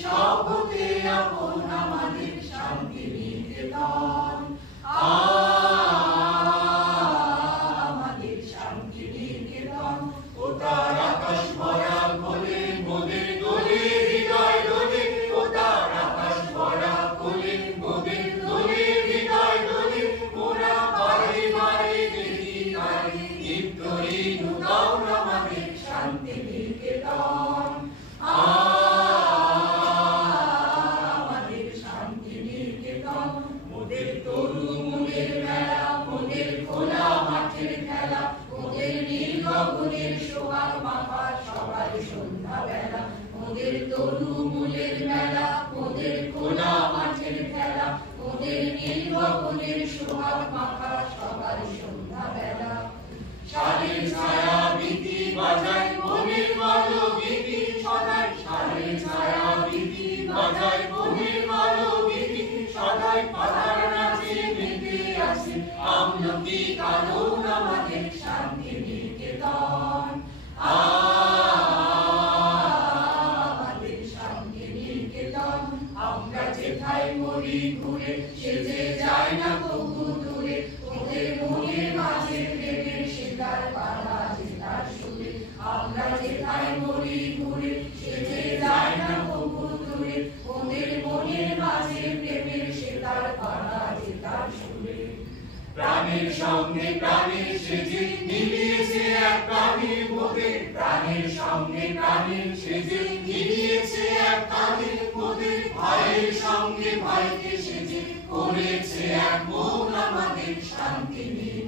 সবতে আপন আমাদের শান্তি নিকেতন। আমাদের শান্তি নিকেতন। ও তার আকাশ ভরা কোলে মোদের দোলে হৃদয় দোলে। ও তার আকাশ ভরা কোলে মোদের দোলে হৃদয় দোলে। মোরা বারে বারে দেখি গায়ে নিত্যই নূতন আমাদের শান্তি নিকেতন। আমাদের শান্তি নিকেতন। মোদের তরু মূলের মেলা, মোদের খোলা মাঠের খেলা, মোদের নীল গগনের সোহাগ মাখা সকাল সন্ধ্যা বেলা। মোদের তরু মূলের মেলা, মোদের খোলা মাঠের খেলা, মোদের নীল গগনের সোহাগ মাখা সকাল সন্ধ্যা বেলা। সারের ছায়া ভীতি বাজায় মনের বলো ভীতি সদাই। সারের ছায়া ভীতি বাজায় মনের বলো ভীতি সদাই। পাতার নাচে মেতে আছে আমলকি কানন আমাদের শান্তি নিকেতন। আমাদের শান্তি নিকেতন। আমরা যেথায় মরি ঘুরে সে যে যায় না কবু দূরে। ওদের মনের মাঝে প্রেমের শিকার পালা যেতার সুরে। আমরা যেথায় মরি ঘুরে সে যে যায় না কবু দূরে। ওদের মনের মাঝে প্রেমের শিকার পালা যেতার সুরে। প্রাণের সঙ্গে প্রাণের সেজে মিলিয়েছে এক প্রাণের মোদের। প্রাণের সঙ্গে প্রাণের সেজে মিলিয়েছে এক প্রাণের মোদের। ভাইয়ের সঙ্গে ভাইকে সেজে করেছে এক মন আমাদের শান্তি নিয়ে।